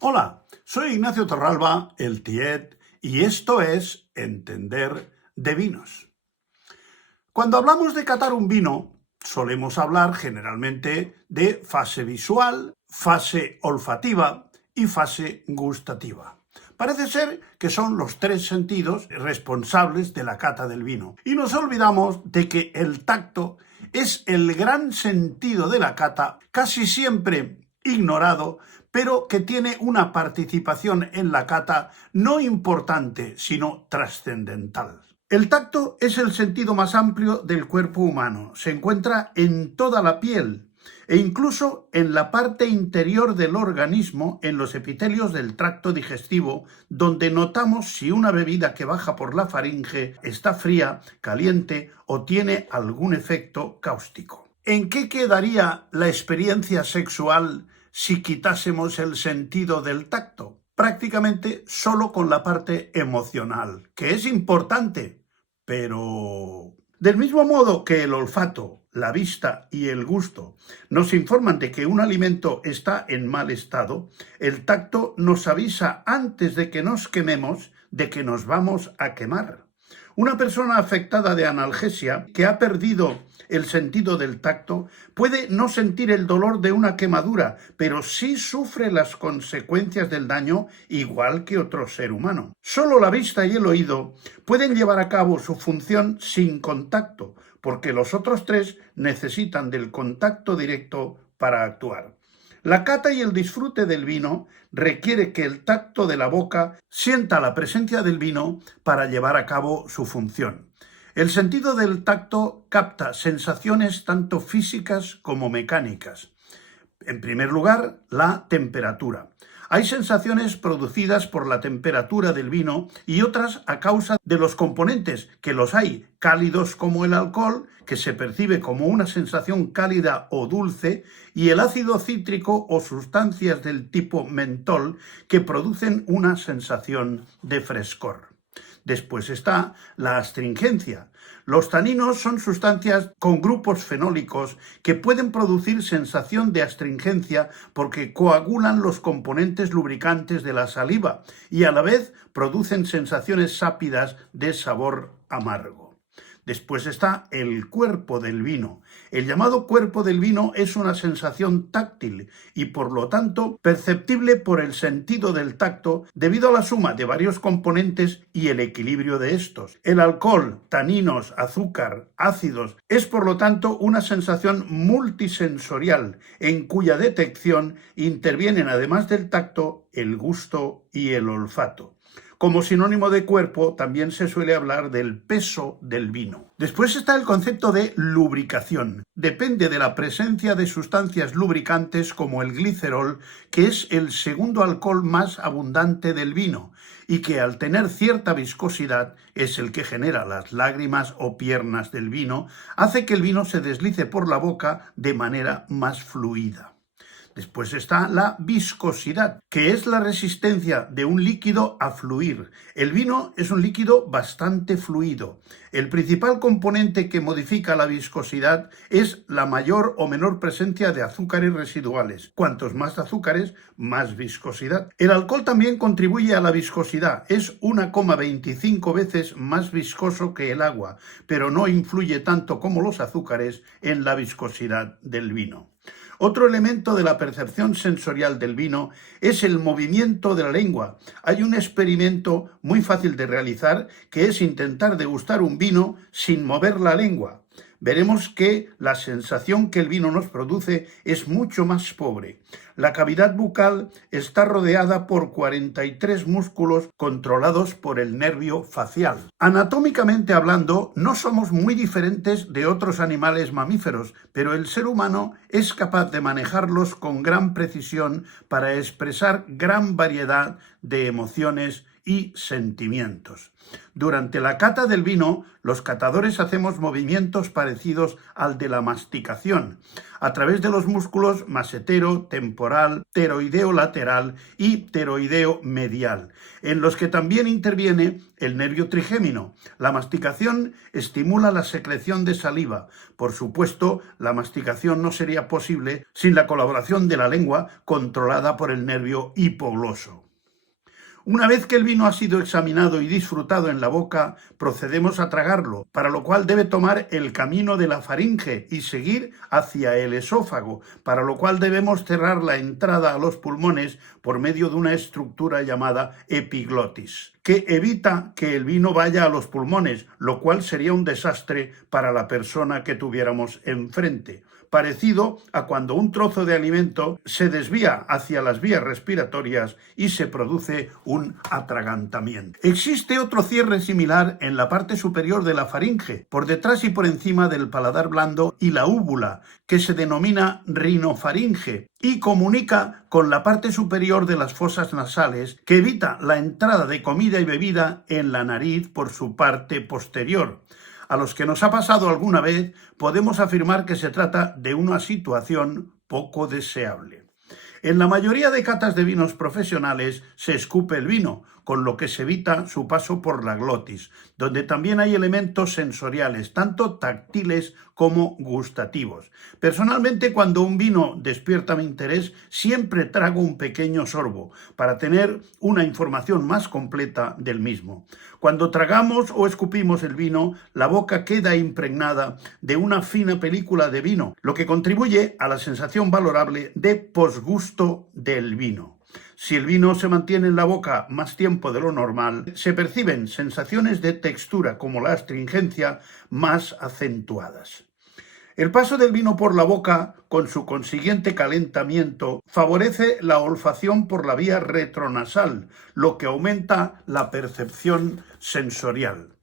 Hola, soy Ignacio Torralba, el Tiet, y esto es Entender de Vinos. Cuando hablamos de catar un vino, solemos hablar generalmente de fase visual, fase olfativa y fase gustativa. Parece ser que son los tres sentidos responsables de la cata del vino. Y nos olvidamos de que el tacto es el gran sentido de la cata, casi siempre ignorado, pero que tiene una participación en la cata no importante, sino trascendental. El tacto es el sentido más amplio del cuerpo humano. Se encuentra en toda la piel e incluso en la parte interior del organismo, en los epitelios del tracto digestivo, donde notamos si una bebida que baja por la faringe está fría, caliente o tiene algún efecto cáustico. ¿En qué quedaría la experiencia sexual si quitásemos el sentido del tacto? Prácticamente solo con la parte emocional, que es importante, pero del mismo modo que el olfato, la vista y el gusto nos informan de que un alimento está en mal estado, el tacto nos avisa antes de que nos quememos de que nos vamos a quemar. Una persona afectada de analgesia que ha perdido el sentido del tacto puede no sentir el dolor de una quemadura, pero sí sufre las consecuencias del daño igual que otro ser humano. Solo la vista y el oído pueden llevar a cabo su función sin contacto, porque los otros tres necesitan del contacto directo para actuar. La cata y el disfrute del vino requiere que el tacto de la boca sienta la presencia del vino para llevar a cabo su función. El sentido del tacto capta sensaciones tanto físicas como mecánicas. En primer lugar, la temperatura. Hay sensaciones producidas por la temperatura del vino y otras a causa de los componentes, que los hay cálidos como el alcohol, que se percibe como una sensación cálida o dulce, y el ácido cítrico o sustancias del tipo mentol, que producen una sensación de frescor. Después está la astringencia. Los taninos son sustancias con grupos fenólicos que pueden producir sensación de astringencia porque coagulan los componentes lubricantes de la saliva y a la vez producen sensaciones sápidas de sabor amargo. Después está el cuerpo del vino. El llamado cuerpo del vino es una sensación táctil y por lo tanto perceptible por el sentido del tacto debido a la suma de varios componentes y el equilibrio de estos. El alcohol, taninos, azúcar, ácidos es por lo tanto una sensación multisensorial en cuya detección intervienen además del tacto el gusto y el olfato. Como sinónimo de cuerpo también se suele hablar del peso del vino. Después está el concepto de lubricación. Depende de la presencia de sustancias lubricantes como el glicerol, que es el segundo alcohol más abundante del vino y que al tener cierta viscosidad es el que genera las lágrimas o piernas del vino, hace que el vino se deslice por la boca de manera más fluida. Después está la viscosidad, que es la resistencia de un líquido a fluir. El vino es un líquido bastante fluido. El principal componente que modifica la viscosidad es la mayor o menor presencia de azúcares residuales. Cuantos más azúcares, más viscosidad. El alcohol también contribuye a la viscosidad. Es 1,25 veces más viscoso que el agua, pero no influye tanto como los azúcares en la viscosidad del vino. Otro elemento de la percepción sensorial del vino es el movimiento de la lengua. Hay un experimento muy fácil de realizar que es intentar degustar un vino sin mover la lengua. Veremos que la sensación que el vino nos produce es mucho más pobre. La cavidad bucal está rodeada por 43 músculos controlados por el nervio facial. Anatómicamente hablando, no somos muy diferentes de otros animales mamíferos, pero el ser humano es capaz de manejarlos con gran precisión para expresar gran variedad de emociones y sentimientos. Durante la cata del vino, los catadores hacemos movimientos parecidos al de la masticación, a través de los músculos masetero, temporal, pteroideo lateral y pteroideo medial, en los que también interviene el nervio trigémino. La masticación estimula la secreción de saliva. Por supuesto, la masticación no sería posible sin la colaboración de la lengua controlada por el nervio hipogloso. Una vez que el vino ha sido examinado y disfrutado en la boca, procedemos a tragarlo, para lo cual debe tomar el camino de la faringe y seguir hacia el esófago, para lo cual debemos cerrar la entrada a los pulmones por medio de una estructura llamada epiglotis, que evita que el vino vaya a los pulmones, lo cual sería un desastre para la persona que tuviéramos enfrente, parecido a cuando un trozo de alimento se desvía hacia las vías respiratorias y se produce un atragantamiento. Existe otro cierre similar en la parte superior de la faringe, por detrás y por encima del paladar blando y la úvula, que se denomina rinofaringe y comunica con la parte superior de las fosas nasales, que evita la entrada de comida y bebida en la nariz por su parte posterior. A los que nos ha pasado alguna vez, podemos afirmar que se trata de una situación poco deseable. En la mayoría de catas de vinos profesionales se escupe el vino, con lo que se evita su paso por la glotis, donde también hay elementos sensoriales, tanto táctiles como gustativos. Personalmente, cuando un vino despierta mi interés, siempre trago un pequeño sorbo para tener una información más completa del mismo. Cuando tragamos o escupimos el vino, la boca queda impregnada de una fina película de vino, lo que contribuye a la sensación valorable de posgusto del vino. Si el vino se mantiene en la boca más tiempo de lo normal, se perciben sensaciones de textura como la astringencia más acentuadas. El paso del vino por la boca, con su consiguiente calentamiento, favorece la olfacción por la vía retronasal, lo que aumenta la percepción sensorial.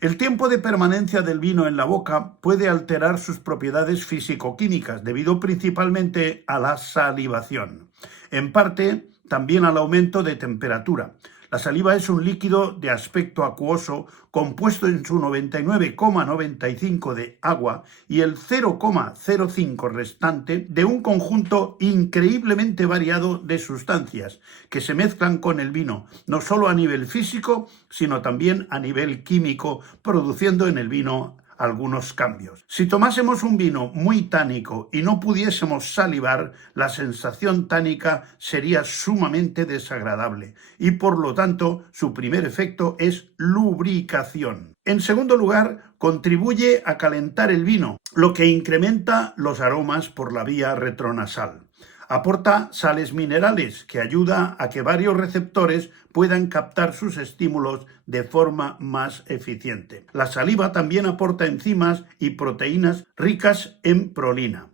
El tiempo de permanencia del vino en la boca puede alterar sus propiedades físico-químicas, debido principalmente a la salivación. En parte, también al aumento de temperatura. La saliva es un líquido de aspecto acuoso compuesto en su 99,95% de agua y el 0,05% restante de un conjunto increíblemente variado de sustancias que se mezclan con el vino, no solo a nivel físico, sino también a nivel químico, produciendo en el vino algunos cambios. Si tomásemos un vino muy tánico y no pudiésemos salivar, la sensación tánica sería sumamente desagradable y por lo tanto su primer efecto es lubricación. En segundo lugar, contribuye a calentar el vino, lo que incrementa los aromas por la vía retronasal. Aporta sales minerales que ayuda a que varios receptores puedan captar sus estímulos de forma más eficiente. La saliva también aporta enzimas y proteínas ricas en prolina.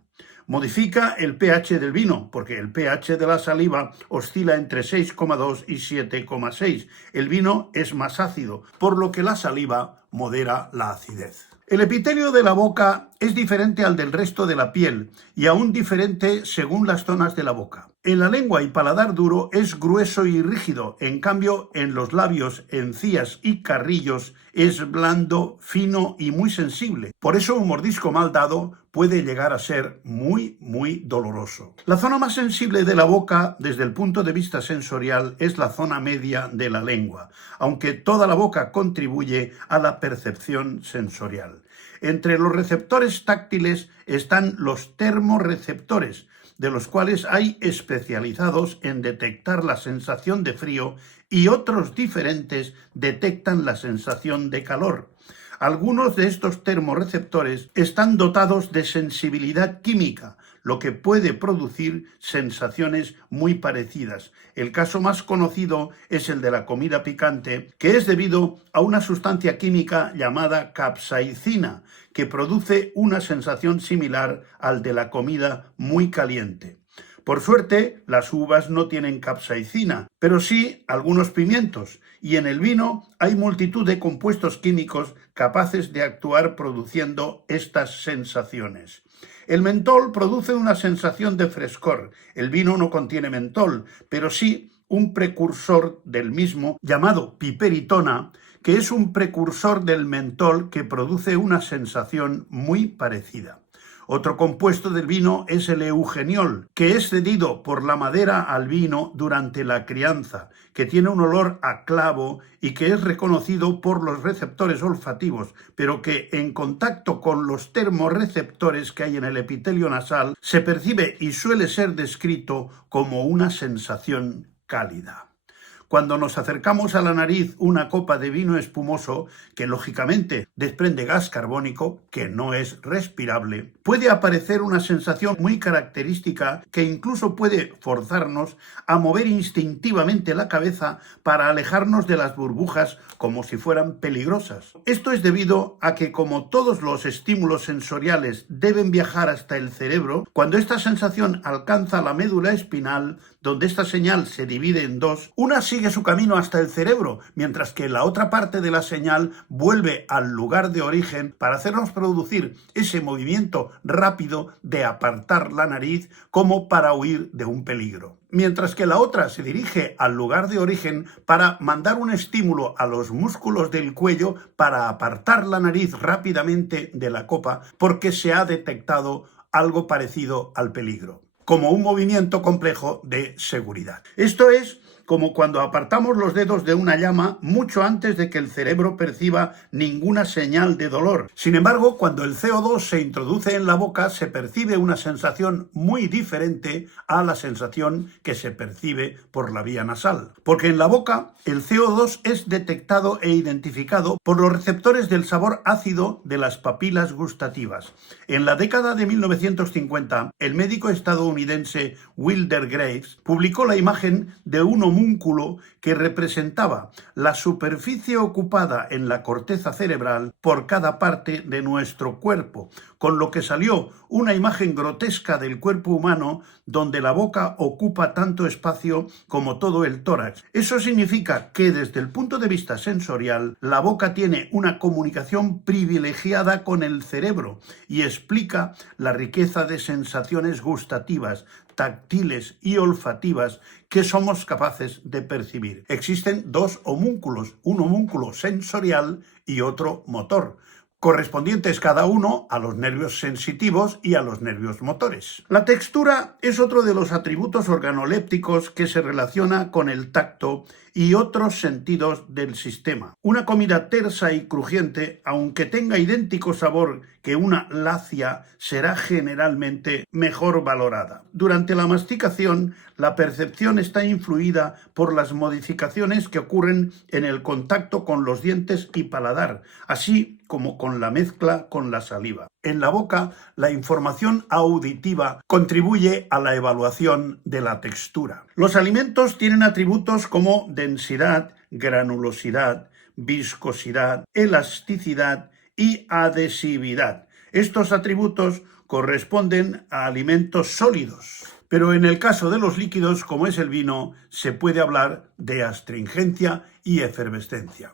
Modifica el pH del vino, porque el pH de la saliva oscila entre 6,2 y 7,6. El vino es más ácido, por lo que la saliva modera la acidez. El epitelio de la boca es diferente al del resto de la piel y aún diferente según las zonas de la boca. En la lengua y paladar duro es grueso y rígido, en cambio en los labios, encías y carrillos es blando, fino y muy sensible. Por eso un mordisco mal dado puede llegar a ser muy doloroso. La zona más sensible de la boca desde el punto de vista sensorial es la zona media de la lengua, aunque toda la boca contribuye a la percepción sensorial. Entre los receptores táctiles están los termorreceptores, de los cuales hay especializados en detectar la sensación de frío y otros diferentes detectan la sensación de calor. Algunos de estos termorreceptores están dotados de sensibilidad química, lo que puede producir sensaciones muy parecidas. El caso más conocido es el de la comida picante, que es debido a una sustancia química llamada capsaicina, que produce una sensación similar al de la comida muy caliente. Por suerte, las uvas no tienen capsaicina, pero sí algunos pimientos, y en el vino hay multitud de compuestos químicos capaces de actuar produciendo estas sensaciones. El mentol produce una sensación de frescor. El vino no contiene mentol, pero sí un precursor del mismo llamado piperitona, que es un precursor del mentol que produce una sensación muy parecida. Otro compuesto del vino es el eugeniol, que es cedido por la madera al vino durante la crianza, que tiene un olor a clavo y que es reconocido por los receptores olfativos, pero que en contacto con los termorreceptores que hay en el epitelio nasal se percibe y suele ser descrito como una sensación cálida. Cuando nos acercamos a la nariz una copa de vino espumoso, que lógicamente desprende gas carbónico, que no es respirable, puede aparecer una sensación muy característica que incluso puede forzarnos a mover instintivamente la cabeza para alejarnos de las burbujas como si fueran peligrosas. Esto es debido a que, como todos los estímulos sensoriales deben viajar hasta el cerebro, cuando esta sensación alcanza la médula espinal, donde esta señal se divide en dos, una sigue su camino hasta el cerebro, mientras que la otra parte de la señal vuelve al lugar de origen para hacernos producir ese movimiento rápido de apartar la nariz como para huir de un peligro. Mientras que la otra se dirige al lugar de origen para mandar un estímulo a los músculos del cuello para apartar la nariz rápidamente de la copa porque se ha detectado algo parecido al peligro, como un movimiento complejo de seguridad. Esto es como cuando apartamos los dedos de una llama mucho antes de que el cerebro perciba ninguna señal de dolor. Sin embargo, cuando el CO2 se introduce en la boca, se percibe una sensación muy diferente a la sensación que se percibe por la vía nasal. Porque en la boca, el CO2 es detectado e identificado por los receptores del sabor ácido de las papilas gustativas. En la década de 1950, el médico estadounidense Wilder Graves publicó la imagen de un homúnculo que representaba la superficie ocupada en la corteza cerebral por cada parte de nuestro cuerpo, con lo que salió una imagen grotesca del cuerpo humano donde la boca ocupa tanto espacio como todo el tórax. Eso significa que desde el punto de vista sensorial, la boca tiene una comunicación privilegiada con el cerebro y explica la riqueza de sensaciones gustativas, táctiles y olfativas que somos capaces de percibir. Existen dos homúnculos, un homúnculo sensorial y otro motor, correspondientes cada uno a los nervios sensitivos y a los nervios motores. La textura es otro de los atributos organolépticos que se relaciona con el tacto y otros sentidos del sistema. Una comida tersa y crujiente, aunque tenga idéntico sabor que una lacia, será generalmente mejor valorada. Durante la masticación, la percepción está influida por las modificaciones que ocurren en el contacto con los dientes y paladar, así como con la mezcla con la saliva. En la boca, la información auditiva contribuye a la evaluación de la textura. Los alimentos tienen atributos como densidad, granulosidad, viscosidad, elasticidad y adhesividad. Estos atributos corresponden a alimentos sólidos. Pero en el caso de los líquidos, como es el vino, se puede hablar de astringencia y efervescencia.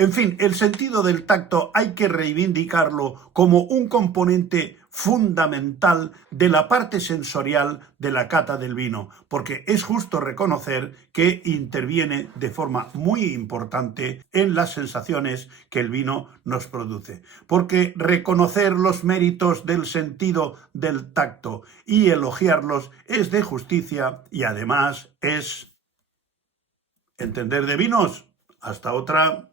En fin, el sentido del tacto hay que reivindicarlo como un componente fundamental de la parte sensorial de la cata del vino, porque es justo reconocer que interviene de forma muy importante en las sensaciones que el vino nos produce. Porque reconocer los méritos del sentido del tacto y elogiarlos es de justicia y además es entender de vinos. Hasta otra.